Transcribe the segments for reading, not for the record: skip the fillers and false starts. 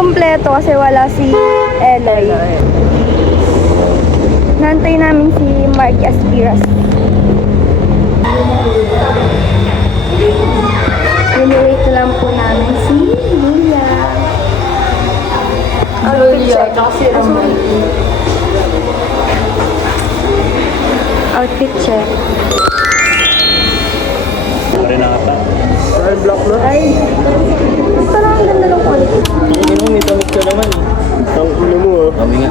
kumpleto kasi wala si Eloy. Nantay namin si Mark Aspiras. Wait lang po namin si Julia. Julia, tsaka si Ramon. Outfit check. Pare na ata. Saan block na? Ay, parang ang ganda ng quality. May tamit ka naman eh. Ang ulo mo ah. Kami nga.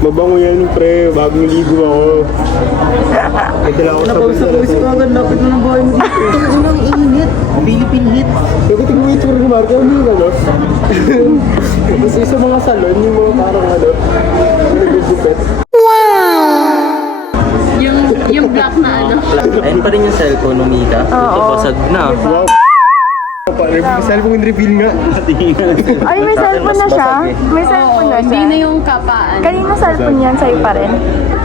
Mabango yan pre, bagong ligo ako. Ito lang ako sa pagkakas. Napawis ko agad, lapit mo ng buhay mo dito. Ito ang init. Philippine heat. Sabi tingin mo yung tsura ni Marco, hindi yung ano. Kasi sa mga salon, yung mga parang ano, nagugupit. Yung black na ano. Ayun pa rin yung cellphone ng Mika. Ito basag na. Wow. Cellphone reveal nga. Ay, may cellphone na siya. May cellphone na Hindi siya. na yung kapaan. Kanino cellphone yan? Sa'yo pa rin?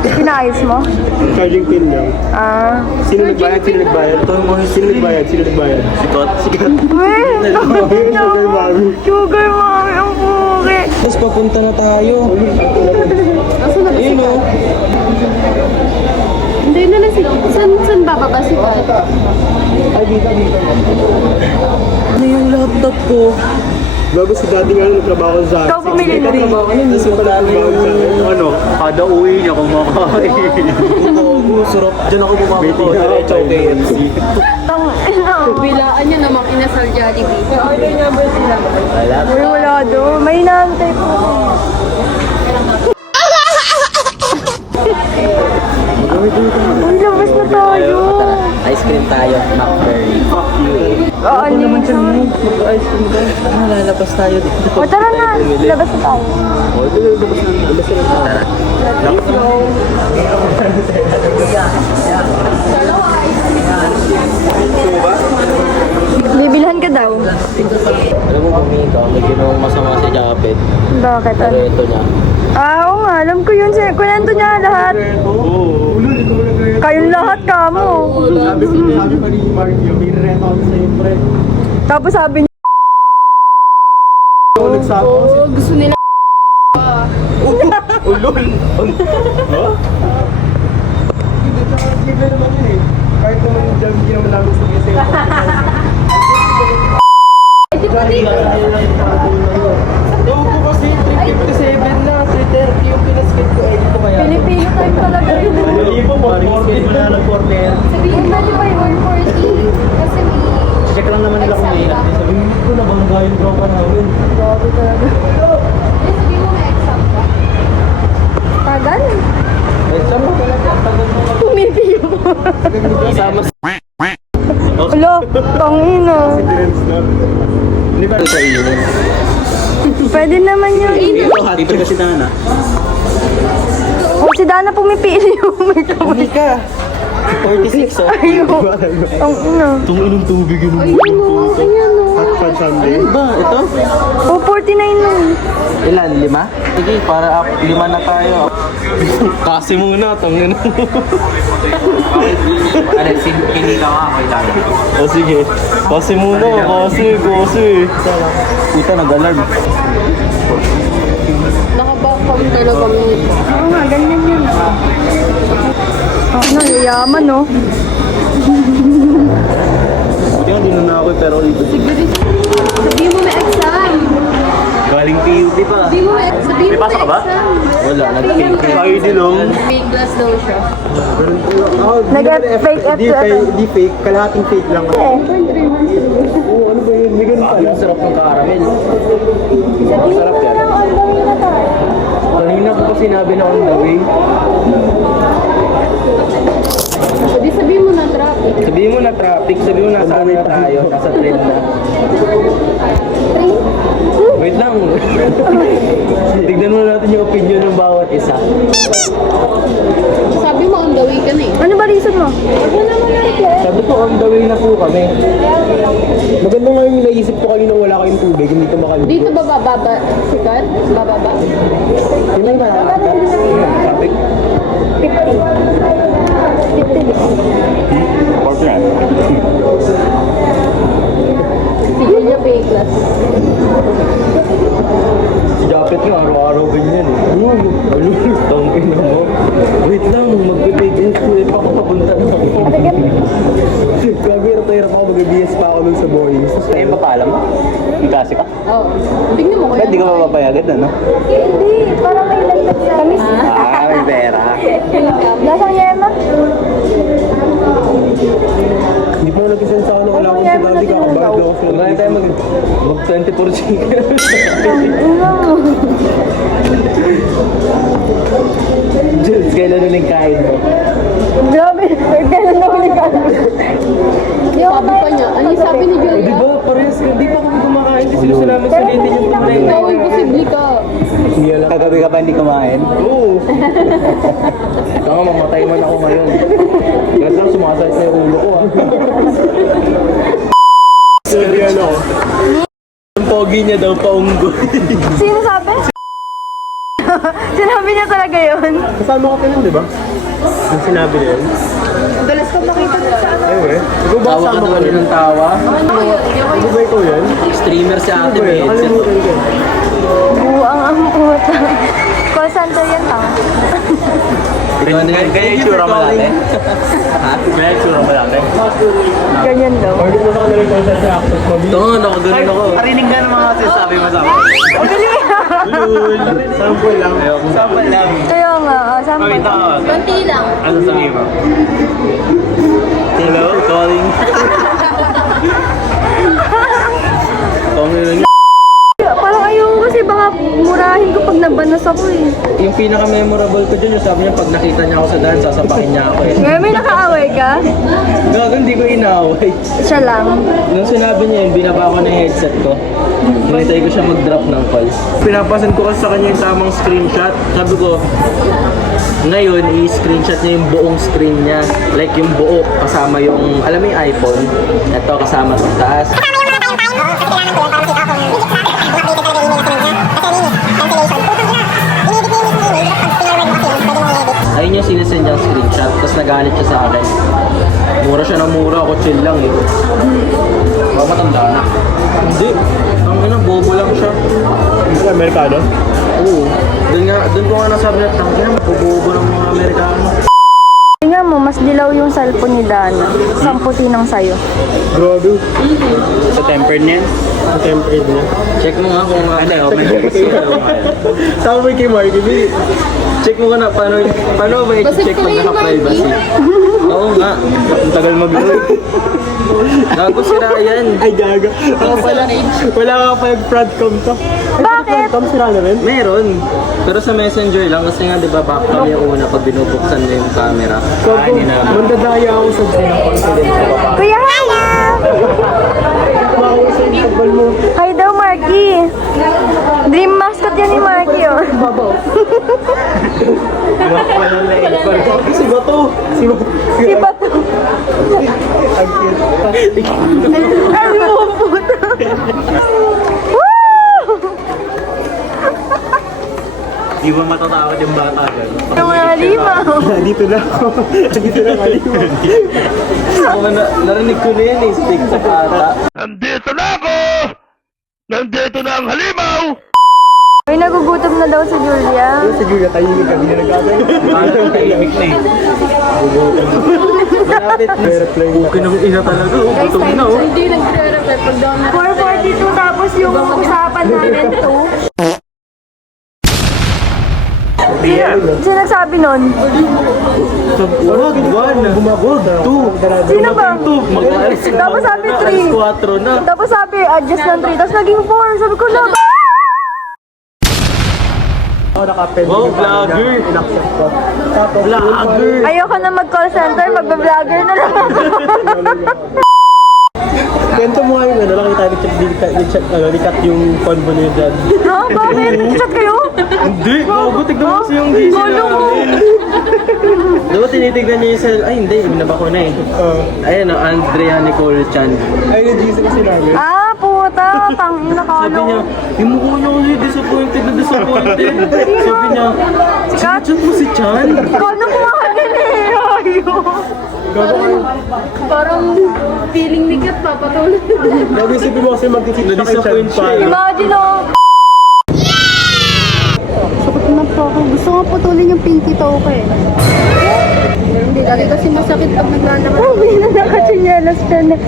Pinaayos mo? Charging pin lang. Ah. Sino nagbayad? Sino nagbayad? Sino nagbayad? Sino nagbayad? Sikat. Weh! Sugar mommy. Sugar mommy, ang puki. Tapos papunta na tayo. Ayun o. Hindi na lang si... Saan bababa si Pat? Ay, dito. Ano yung laptop ko? Bago si daddy nga nagtrabaho sa... Ikaw bumili na rin. Kasi pala ano, kada uwi niya kumakain. Oo, sarap. Diyan ako bumababa. Diretso KFC. Tang, ina. Bilaan niya naman kinasal Jollibee. Wala. Uy, wala do. May inaantay po. Uy, labas na tayo. Ice cream tayo. McFlurry. Fuck you. Oo, naman siya. Ice cream tayo. Ano, lalabas tayo dito. O, tara na. Labas na tayo. O, ito lalabas na. Labas na. Tara. Bibilhan ka daw. Alam mo kung Mika, may ginawang masama si Japet. Bakit? Pero ito niya. Ah, oo nga. Alam ko yun. Kunento niya lahat. Oo. Ulo, ikaw nag-reto. Kayong lahat ka mo. Sabi pa ni Mario, may reto ako sa'yo, pre. Tapos sabi niya, Ako nagsabi ko Oo, gusto nila. Ulol! Ha? Hindi naman yun eh. Kahit naman dyan, hindi naman namin sa kasi. Doon ko kasi 357 na, 330 yung pinaskit ko. Ay, dito kaya. Pilipino time talaga yun. Dali po, Pag-skate mo na nag-corner. Sabihin na di ba yung 140? Kasi may... Check lang naman nila kung may ilan. Sabi mo ko na bangga yung tropa namin. Grabe talaga. Sabihin mo may exam ka. Tagal. Eh, saan mo talaga? Tagal mo mag- Tumipiyo. Kasama sa... Ulo, pangina. Hindi ba sa iyo? Pwede naman yun. Ito, hati pa kasi Dana. O, si Dana pumipili yung may kamay. Mika! 46 oh. Ayaw. Ang ina. Itong inong tubig yun. Ayun o, ayan o. Hot fun Sunday. Ano ba? Ito? O, 49 nun. Ilan? 5? Sige, para 5 na tayo. Kasi muna, tangin na. Ano, pinili ka ako ilan. O sige. Kasi muna, kasi. Puta, nag-alarm. Nakabakam talaga mo ito. Oo nga, ganyan yun. Ano, yayaman no? Hindi nga, din na ako pero dito. Sabihin mo may exam. Galing PUP pa. Sabihin mo may exam. Wala, nag-fake. Ay, din oh. Fake glass daw siya. Nag-fake F to ano? Di fake, kalahating fake lang. Oo, ano ba yun? May ganun pala. Ang sarap ng caramel. Sarap yan. Kanina ko pa sinabi na on the way. Sabihin mo na traffic. Sabihin mo na traffic, sabihin mo nasa ano na tayo, nasa train na. Wait lang. Tignan mo natin yung opinion ng bawat isa. Sabi mo on the way ka na eh. Ano ba reason mo? Sabi ko on the way na po kami. Maganda nga yung naisip ko kanina wala kayong tubig, hindi ka makalimutan. Dito ba bababa? Sikat? Bababa? Yun lang ba? Traffic? 50. Sige niya fake glass. Ba't di ka mapapayagan, ano? Hindi, parang may landag sa tamis. May pera. Lasang yema? Hindi mo nag-isend sa akin wala akong sinabi ka. Bakit ako Marami tayo mag 24 Jules, kailan na yung kain mo? Grabe, kailan na ulit ka? Sabi pa niya, ano yung sabi ni Di Julia? ba, parehas ka, di pa kami kumakain kasi gusto namin sulitin yung problema. Ikaw, imposible ka. Hindi alam. Kagabi ka pa hindi kumain? Oo. Baka mamatay man ako ngayon. Kaya lang sumasakit sa ulo ko ah. Sabi ano. Ang pogi niya daw paunggo. Sino sabi? Sinabi niya talaga yun. Kasama ka pa nun, di ba? Yung sinabi niya yun. Dalas ko makita niya sa ano. Ayun eh. Ikaw ba Tawa ka kasama daw ka ano rin? ng tawa. Ano ba ikaw yan? Streamer si Ano ate, ba may yan? headset. Nakalimutan ko. Buang ang puta. Call center yan tao. Ikaw na kaya yung tsura mo dati? Ha? Kaya yung tsura mo dati? Ganyan daw. Order mo sa kanila yung content sa access mo. Ito nga, nakagaling ako. Parinig ka ng mga sinasabi mo sa akin. Sample lang. Sample lang. Kaya nga, sample. Pakita ka. Konti lang. Ano sabi mo? Hello? Calling? Parang ayoko kasi baka murahin ko pag nabanas ako eh. Yung pinaka-memorable ko dyan, yung sabi niya pag nakita niya ako sa daan, sasapakin niya ako eh. Ngayon may nakaaway ka? Gago, hindi ko inaaway. Siya lang. Nung sinabi niya yun, binaba ko na yung headset ko. Hinintay ko siya mag-drop ng call. Pinapasan ko kasi sa kanya yung tamang screenshot. Sabi ko, ngayon, i-screenshot niya yung buong screen niya. Like yung buo, kasama yung, alam mo yung iPhone? Ito, kasama sa taas. Ayun yung sinesend niyang screenshot, tapos nagalit siya sa akin. Mura siya ng mura, ako chill lang eh. Baka matanda na. Hindi. Ang ina, bobo lang siya. Sa Amerikano? Oo. Doon ko nga nasabi na, tangina, bobo ng mga Amerikano. Tingnan mo, mas dilaw yung cellphone ni Dana. Samputi ng sayo. Grabe. Sa tempered niya? Sa temperate niya. Check mo nga kung may Tama kay Marky. Check mo nga na, paano ba i-check pag naka-privacy? Oo nga, ang tagal mag-load. Gago sira yan. Ay, gaga. Ako pala. Wala ka pa yung Frontcom to. Bakit? Frontcom sila na rin? Meron. Pero sa messenger lang kasi nga 'di ba back cam yung una pag binubuksan mo yung camera. Gago. Mandadaya ako sa confidence. Kuya, hi! Hi daw, Marky. Dream mascot yan ni Marky, oh. Si Bato. Si Bato. Si Bato. Ay, mo puto. Woo! Di ba matatakot yung bata gano'n? Yung mga halimaw. Dito na ako. Dito na kayo. Ako narinig ko na yan eh, stick sa bata. Ay, nagugutom na daw si Julia. Si Julia, tahimik ka. Hindi na nagkakay. Kala ko tahimik na eh. Malapit na. Airplane na. Okay nung ina talaga, oh. Gutom na oh. Hindi nagre-reply pag daw na. 4:42 tapos yung usapan namin 2. Sino nagsabi nun? Wag, one. Wag, two. Sino ba? Mag-aalis na. Tapos sabi Alas 3. 4 na. Tapos sabi, adjust ng 3. Tapos naging 4. Sabi ko, laba! Ako naka-pen. Wow, vlogger. In-accept ko. Tapos, Vlogger. Ayoko na mag-call center, magba-vlogger na lang. kwento mo nga yung ano, nakita ni-cut yung convo niya dyan. Ha? Bakit? Chat kayo? Hindi, gago, tignan mo kasi yung gising Gulo mo. Diba tinitignan niya yung cell? Ay, hindi, binaba ko na eh. Ayan o, Andrea Nicole Chan. Ay, nag-GC kasi namin. Ah, puta. Tangina ka. Sabi niya, yung mukha niya kasi disappointed na disappointed. Sabi niya, sinachat mo si Chan? Ikaw na kumahan din eh. Ayo. Parang feeling ni Kat papatuloy. Gago isipin mo kasi mag-isip Na-disappoint siya eh. Imagine oh. Sakot na po ako. Gusto ko putulin yung pinky toe ko eh. Hindi, lagi kasi masakit pag naglalakad. Sabi na nakachinyalas ka na.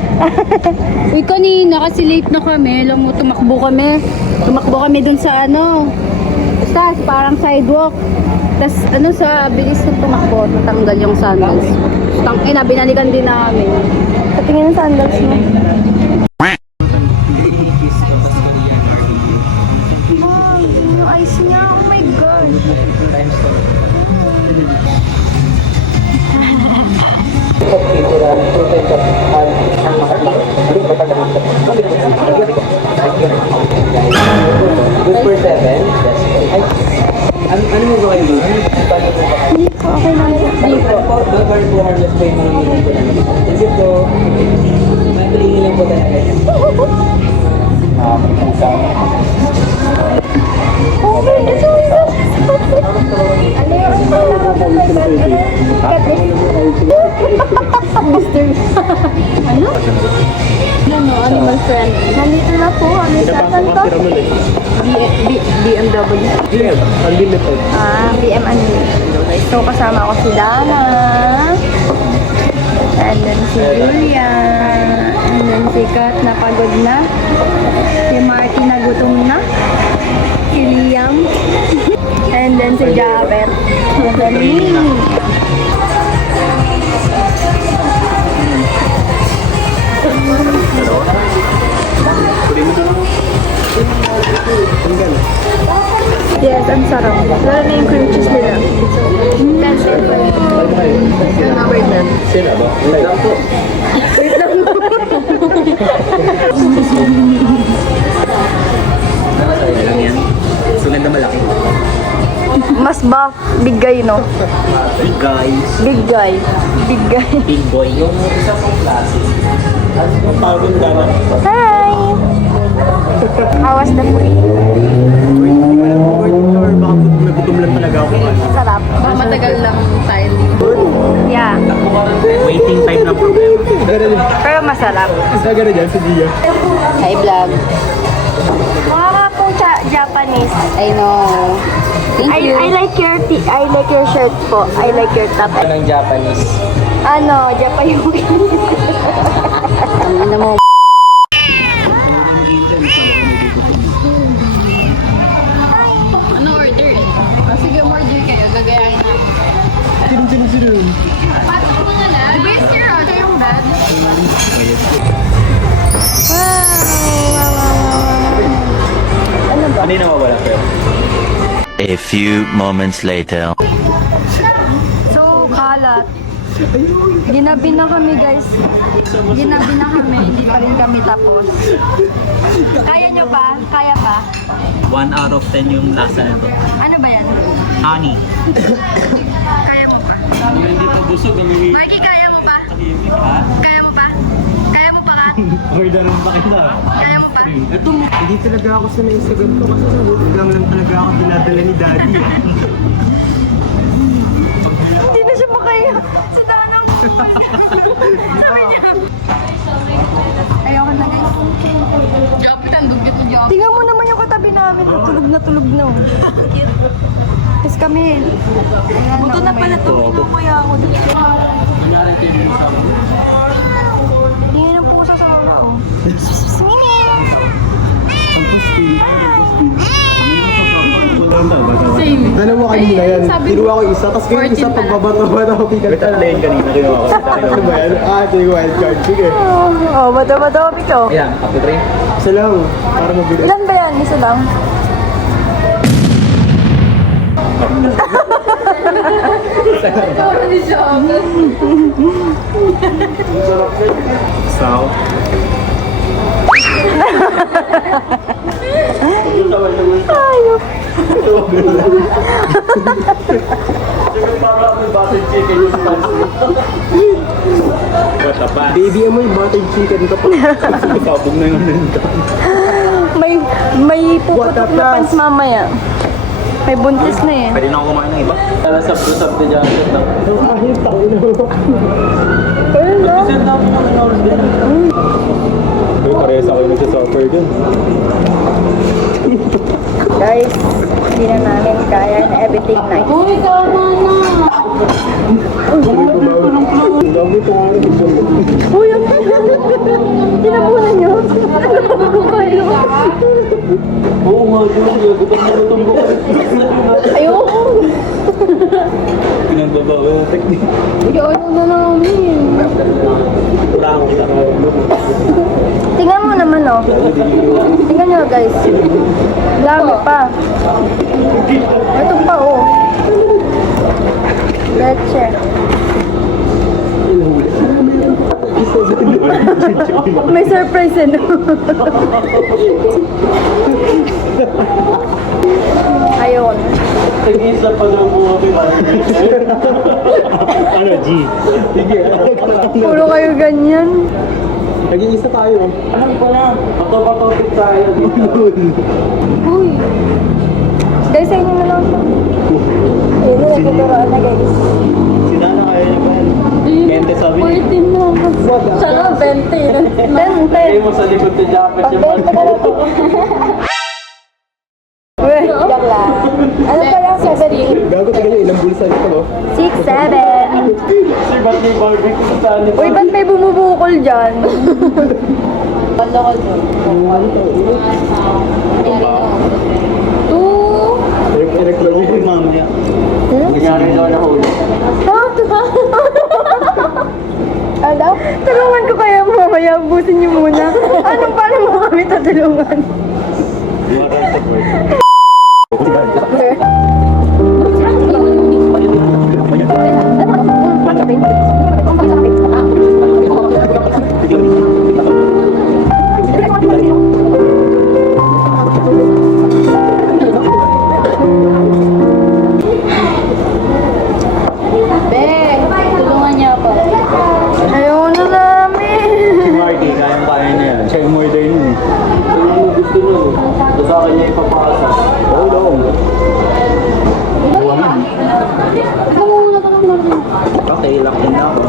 Uy, kanina kasi late na kami. Alam mo, tumakbo kami. Tumakbo kami dun sa ano. Basta, parang sidewalk. Tapos ano sa bilis ng tumakbo, natanggal yung sandals. Tangina, binalikan din namin. Patingin ng sandals mo. Wow, yung ice niya. Oh my God. Good for 7. Ay, ano mo ba kayo doon? Hindi po, okay lang po. Hindi po. Don't worry po, harmless po yung mga hindi po namin. Hindi po. May cleaning lang po talaga. Oh my God, so ano yung Ano, animal friend. Nandito na po kami sa kanto. BMW. Yeah, unlimited. BM Unlimited. So, kasama ko si Dana. And then si Julia. And then si Kat na pagod na. Si Marty na gutom na. Si Liam. And then si Jaber. And then me. Yes, ang sarap. Lalo na yung cream cheese nila. That's it. Wait lang. Sino ba? Wait lang po. Wait lang yan. Sunan na malaki. Mas buff. Big guy, no? Hey guys. Big guy. Big guy. Big boy. Yung isa pong klase. Ang pagod ka na. Hi! How was the food? Or baka nagutom lang talaga ako. Sarap. Baka matagal lang tayo. Yeah. Waiting time na problema. Pero masarap. Saga na dyan, si Dia. Hi, vlog. Mukha ka pong Japanese. I know. Thank you. I like your shirt po. I like your top. Anong Japanese? Ano, Japayuki. Ano mo? Ano order eh? Sige, order kayo. Gagayahin natin. Sino? Pasok mo na lang. Di ba yung sir? Yung bag? Ano yung nawawala kayo? A few moments later. So, kalat. Ginabi na kami, guys. Ginabi na kami. Hindi pa rin kami tapos. Kaya nyo ba? Kaya pa? 1 out of 10 yung lasa nito. Ano ba yan? Honey. Kaya mo pa? Hindi pa busog ang hindi. Mikey, kaya mo pa? Ha? Kaya mo pa? Kaya mo pa ka? Order naman pa kita. Kaya mo pa? Ito, hindi talaga ako sanay sa ganito kasi biglang lang talaga ako dinadala ni Daddy. Hindi na siya makaya. Sa danang. Sabi niya. Ayoko na, guys. Kapitan, dugyot na job. Tingnan mo naman yung katabi namin. Natulog na. Tapos kami. Buto na pala ito. Pinumaya ako. Tingnan ang pusa sa wala, oh. Same. Dalawa kanina yan. Sabi Kinuha ko isa, tapos kayo isa 14 pagbabato-bato ako pigat. May tatlo yun kanina kinuha ko. Ano ba yan? Ito yung wildcard. Sige. Oh, bato-bato kami to. Ayan, after 3. Isa lang. Para mabilis. Ilan ba yan? Isa lang? Ni job. Sao. Ayok. Baby, amoy buttered chicken ka pa. Kapag na yung nandito. May puputok na pants mamaya. May buntis na eh. Pwede na ako kumain ng iba. Tala sab to dyan. Kahit ako na. Ayun na. Send na ako ng order. Uy, parehas ako yung nagsasuffer dun. Guys, hindi na namin kaya na everything night. Uy, tama na. Dami ito nga. Uy, ang tinabunan niyo. Ano kayo? Oo nga, Julia. Gutom na gutom ko. Ayoko. Pinagbabago ng technique. Ayoko na namin. Prank lang. Tingnan mo naman, oh. Tingnan nyo, guys. Dami pa. Ito pa, oh. Leche. May surprise, ano? Ayun. Tag-isa pa daw po kami. Ano, G? Sige, Puro kayo ganyan. nag-iisa tayo. Alam ko na. Pato-patopit tayo. Uy. Guys, sa inyo na lang ito. Ayun na, nagtuturoan na, guys. Si Nana kaya niya pa yan. Kente sabi niya. 14 na. Siya na, 20. 10. Hindi mo sa likod ng jacket yung Pag-20 ka na ito. Uy, joke lang. Ano pa lang, 17? Gago tagal niya, ilang bulsa nito, no? 6, 7. Si ba't may barbecue sa saan nito? Uy, ba't may bumubukol dyan? Electronic yung mama niya. Nangyari daw na huli. Ano? Tulungan ko kayo mamaya. Busin niyo muna. Anong paano mo kami tutulungan? Tulungan niya ako. Ayaw na namin. Si Marty, kayang-kaya na yan. Siya yung murder yun eh. Ano mo gusto nun? Sa akin niya ipapasa. Oo, no. Okay, lock in na ako.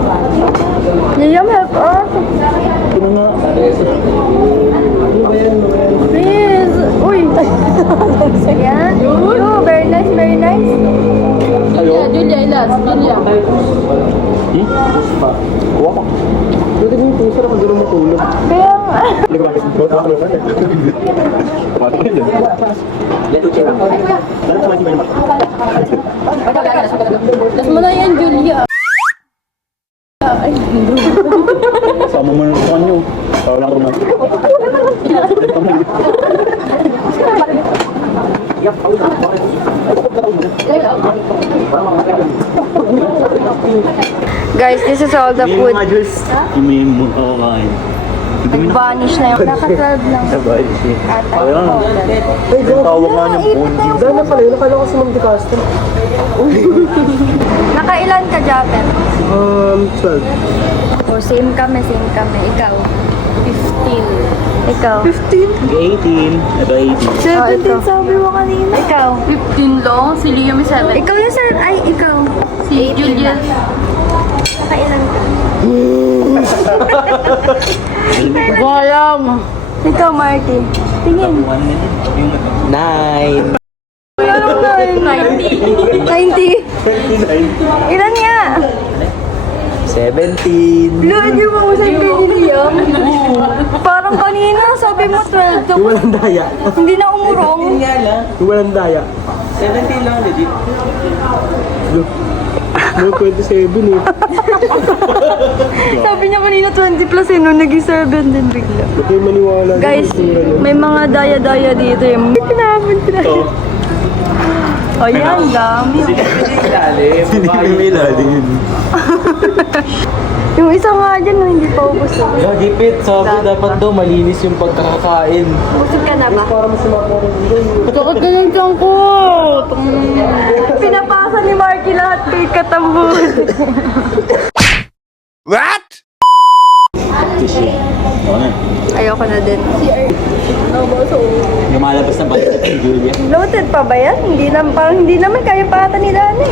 Liam, help us. Ano nga? Ano ba yan? Please. Uy. Yan. You, very nice, very nice. Julia, ilas. Julia. Kuha ka. Pwede mo yung pusa na kung doon matulog. Kaya nga. Hindi ko bakit ito. Ako naman eh. Tumatok yun. Leto check. Lalo sa mga Tapos mo na yan, Julia. sama mo na sa kanyo. Tawag lang naman. Guys, this is all the food. May moon ako kain. Nag-vanish na yung naka-12 lang. Sabay, shit. Ata. Ayun. Tawag nga niyang Bonji. Dahil pala yun. Nakala ko si Ma'am Di Castro. Nakailan ka, Japan? 12. O, same kami, same kami. Ikaw? 15. Ikaw? 15? 18. Nag-18. 17 sabi mo kanina. Ikaw? 15 lang. Si Liam is 7. Ikaw yung sir. Ay, ikaw. Si Julia. Nakailan ka? Walang. Ikaw, Marty. Tingin. 9. Anong 90? 90? Ilan nga? 17. Load yung mga usay kayo ni Liam. Parang kanina, sabi mo 12. Yung walang daya. Hindi na umurong. Yung walang daya. 17 lang, legit. No, 27 eh. Sabi niya kanina 20 plus eh, no, naging 7 din bigla. Huwag kayo maniwala. Guys, may mga daya-daya dito yung pinapon sila. O yan, dami. Sinipin may lalim. Yung isa nga dyan, no, hindi pa ubos. Gagipit, sabi dapat daw malinis yung pagkakakain. Busog ka na ba? Takot ka ng tiyan ko. Pinapasa ni Marky lahat kay Katambul. Ayoko na din. Lumalabas na balik si Julia. Loaded pa ba yan? Hindi naman kaya pa ata ni Dana eh.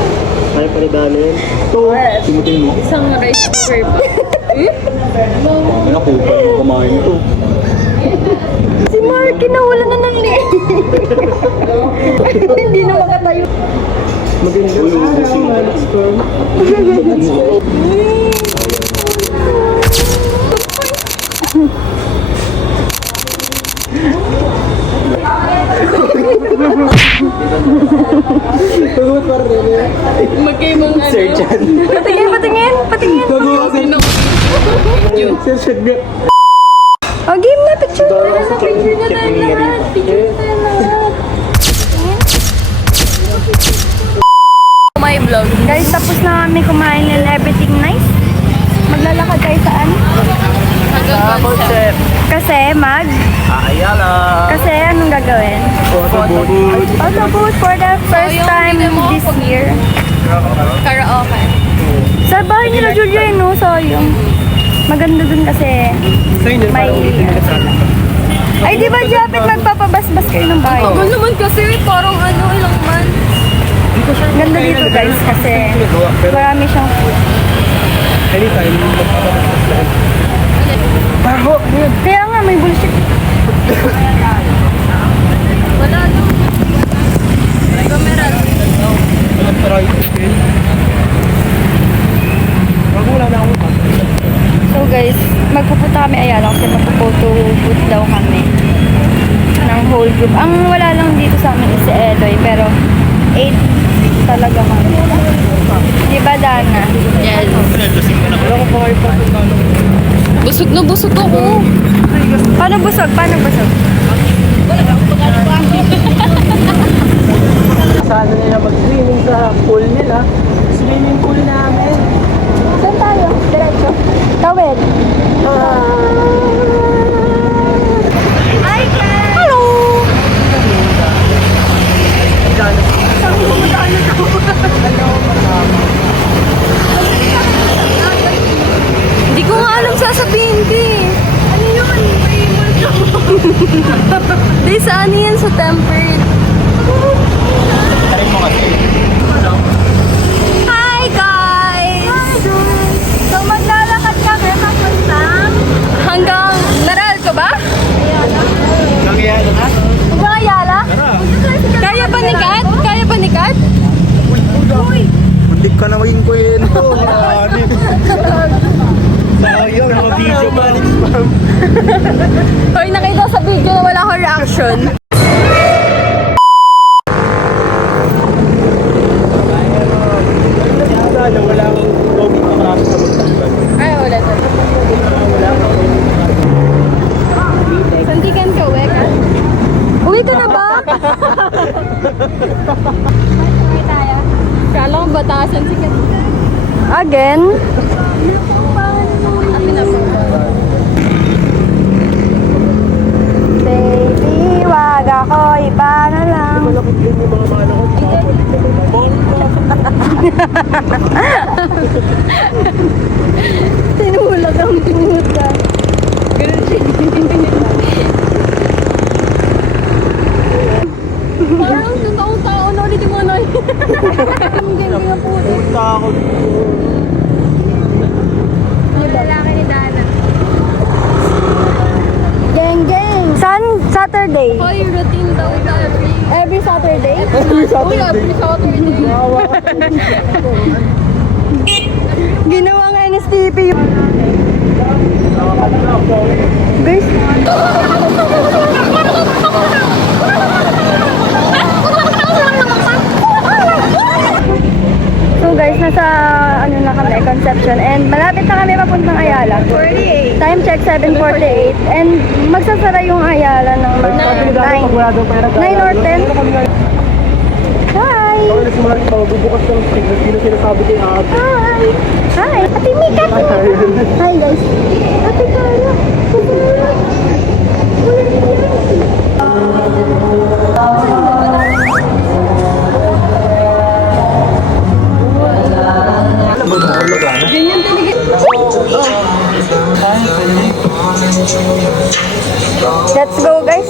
Kaya pa rin dali. Ito, simutin mo. Isang rice cooker pa. Ano na, kupal mo kumain ito. Si Marky nawala na ng liit. Hindi na makatayo. Magandang araw, Alex ko. Sir Chan. Patingin. Sir Chan. Oh, game na, picture na tayo lahat. Picture na tayo lahat. My vlog. Guys, tapos na kami kumain and everything nice. Maglalakad tayo saan? Kasi Kasi anong gagawin? Photo booth for the first time this year. Karaoke. Sa bahay nila Julia no? Sayang. Maganda dun kasi may... Ay, di ba Japet magpapabasbas kayo ng bahay? Ano naman kasi, parang ilang man. Ganda dito guys kasi marami siyang food. Anytime. Kaya nga may bullshit. Wala no. Camera. So guys, magpupunta kami Ayala kasi magpo-photo booth daw kami ng whole group. Ang wala lang dito sa amin is si Eloy pero 8 talaga kami. Di ba Dana? Yes. Busog na busog ako. Paano busog? Sana nila mag-swimming sa pool nila. Swimming pool namin. Saan tayo? Diretso? Tawid? Hi guys! Hello! Hindi ko nga alam sasabihin ko eh. Ano yun? Di saan yan sa tempered. Hi guys! So maglalakad kami papuntang Hanggang Meralco ba? Hanggang Ayala? Kaya ba ni Kat? Kaya ba ni Kat? Hindi ka naman ko yun. Sayang, mga video ba? Hoy, nakita sa video na wala akong reaction. Sana wala akong login na marami sa magtanggal. Ay, wala na. Sandigan ka, Wek. Uwi ka na ba? Kala ko batasan si Kat. Again? Baby, wag ako, iba na lang. Malakot din yung mga manakot. Tinulog ang puta. Parang totoong tao na ulit yung mga noy. Ang ganda nga po. Takot. Yung lalaki ni Dana. Geng, geng. San? Saturday? Hoy, routine daw Every Saturday? Uy, every Saturday. Ginawa nga NSTP yung... Guys? So guys, nasa ano na kami, Conception. And malapit na kami papuntang Ayala. 48. Time check 7:48. And magsasara yung Ayala ng mga 9 or 10. Hi! Bubukas ng signal. Sino sinasabi kay Ate? Hi! Hi! Ate Mika! Hi guys! Ate Kara! Let's go guys!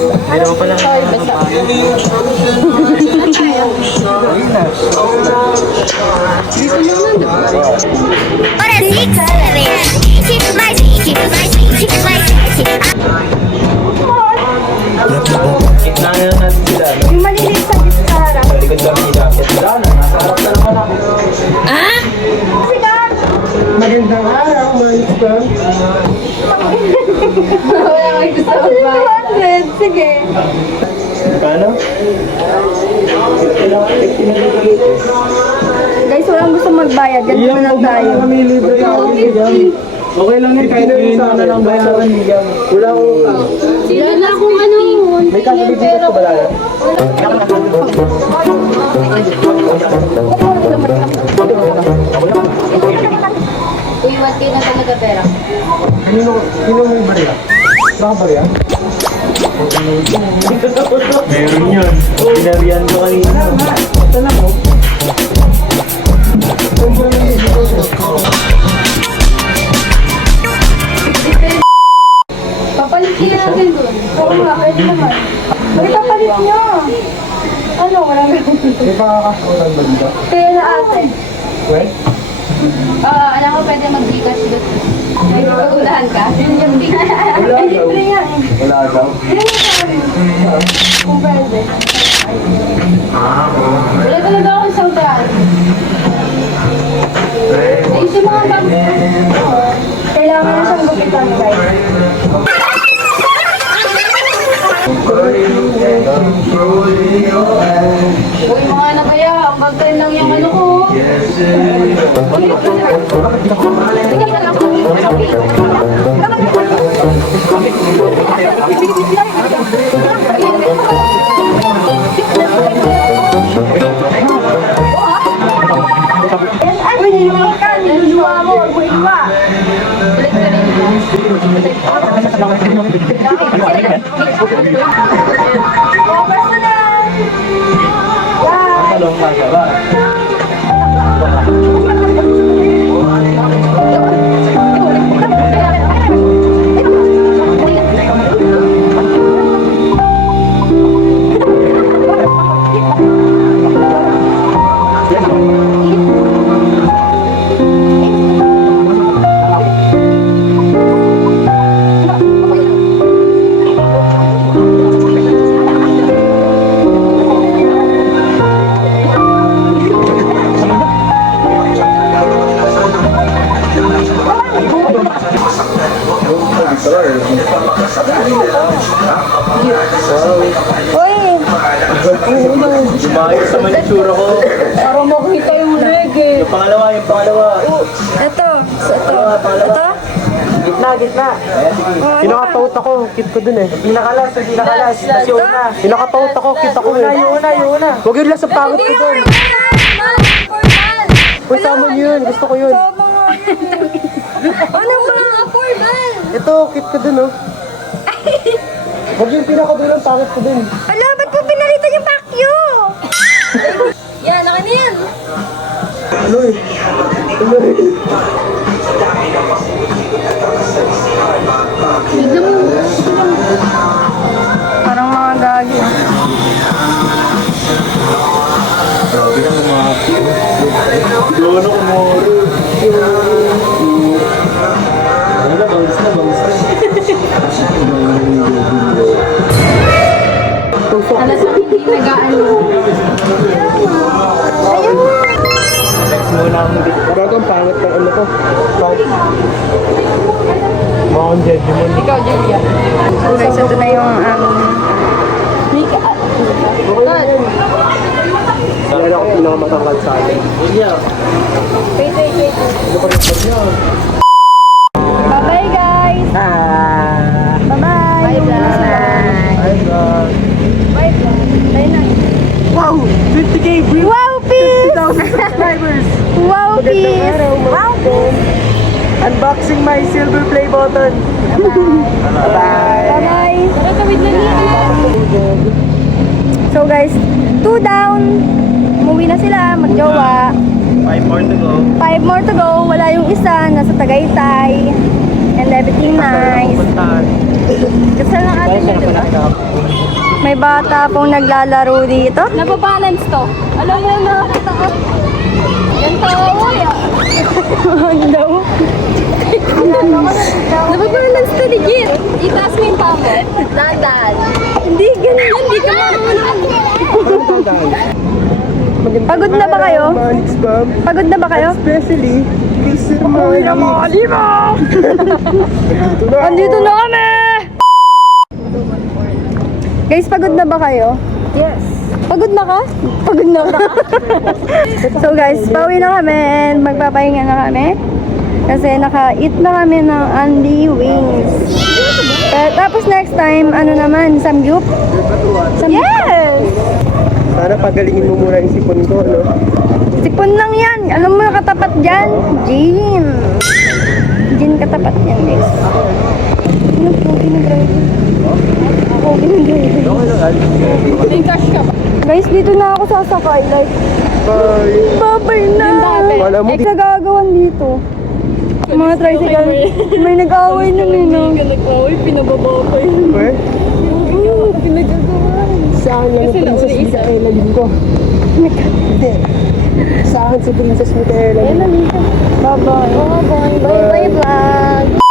Kitna na natin sila. Yung maliliit sa Sara. Likod kami ni Jacket. Wala na, nasa harap na naman ako. Magandang araw, Monster. Wala kayo gusto mag-buy. 200. Sige. Paano? Guys, walang gusto magbayad. Ganito na lang tayo. Kami libre ako. Okay lang yun, kahit yun sa lang bayaran. Wala ko. Sila na kung ano. May kakalibigat ko ba lang? Iwan kayo na talaga pera. Sino may barya? Baka barya? Meron yun. Pinarihan ko kanina. Saan ako? Papalit kaya natin dun. Oo nga, pwede naman. Bakit papalit nyo? Ano, walang ganun. May pakakasukan ba dito? Kaya na ate. Wait? Alam ko pwede mag-Gcash doon. May pagulahan ka? Wala Ay, daw. libre yan eh. Wala daw. Kung pwede. Wala talaga ako isang daan. Eh, si mga bag. Kailangan na siyang gupitan, guys. Uy, mga anak kaya, ang bag time lang yung ano ko. Ay, niluluwa ka. Niluluwa mo. Huwag mo iluwa. Oh, personal. Bye. Talong ka ba? Uy, Lumayos naman yung tsura ko. Para makita yung leg eh. Yung pangalawa. ito. Ito? Gitna. Pinakapaut ako, kit ko dun eh. Pinakalas. Kasi una. Pinakapaut ako, kit ako eh. Yung una. Huwag yun lang sa pangit ko dun. Uy, sama nyo yun. Gusto ko yun. Ano ba? Formal. Ito, kit ko dun oh. Huwag yung pinakadulang pangit ko dun. Ala, ba't po pinalitan yung pakyo? Yan, akin na yan. Ano eh? Ano eh? Parang mga gagi. Doon ako mo. Ano na, bangs na. Alas na hindi nag-aano. Next muna akong dito. Parang ang pangit ng ano ko. Mount Jedimon. Ikaw, Julia. So guys, ito na yung Yan ako pinakamatangkad sa akin. Yeah. wait. Bye-bye, guys. Bye-bye. Hi vlog. Bye, vlog. Tayo na. Wow! 50k views! Wow, peace! 50,000 subscribers! Wow, peace! Wow, peace! Unboxing my silver play button. Bye-bye. Bye-bye. Tara, kawid na niya. So guys, 2 down. Umuwi na sila, magjowa. 5 more to go. 5 more to go. Wala yung isa, nasa Tagaytay. And everything nice. Kasal ng atin yun, diba? May bata pong naglalaro dito. Nababalance to. Alam mo na. Ganito ako ya. Ano? Nababalance to legit. Itaas mo yung pamo. Dahan-dahan. Hindi, ganun. Hindi ka marunong. Pagod na ba kayo? Manix, ma'am. Pagod na ba kayo? Especially, kay Sir Manix. Andito na kami! Guys, pagod na ba kayo? Yes. Pagod na ka? Pagod na ka? So guys, pauwi na kami and magpapahinga na kami. Kasi naka-eat na kami ng Andy Wings. Tapos next time, ano naman, samgyup? Yes! Sana pagalingin mo muna yung sipon ko, no? Sipon lang yan. Alam mo yung katapat dyan? Jean. Jean katapat yan, guys. Ano po, ginag-drive? Ako, ginag-drive. Guys, dito na ako sasakay. Like, Bye! babay na! Wala mo, Kagagawan dito. Mga tricycle. May nag-away na nino. Eh? Saan lang yung Princess Micaela din ko? Hindi. Saan si Princess Micaela din? Bye-bye. Bye-bye. Bye-bye vlog.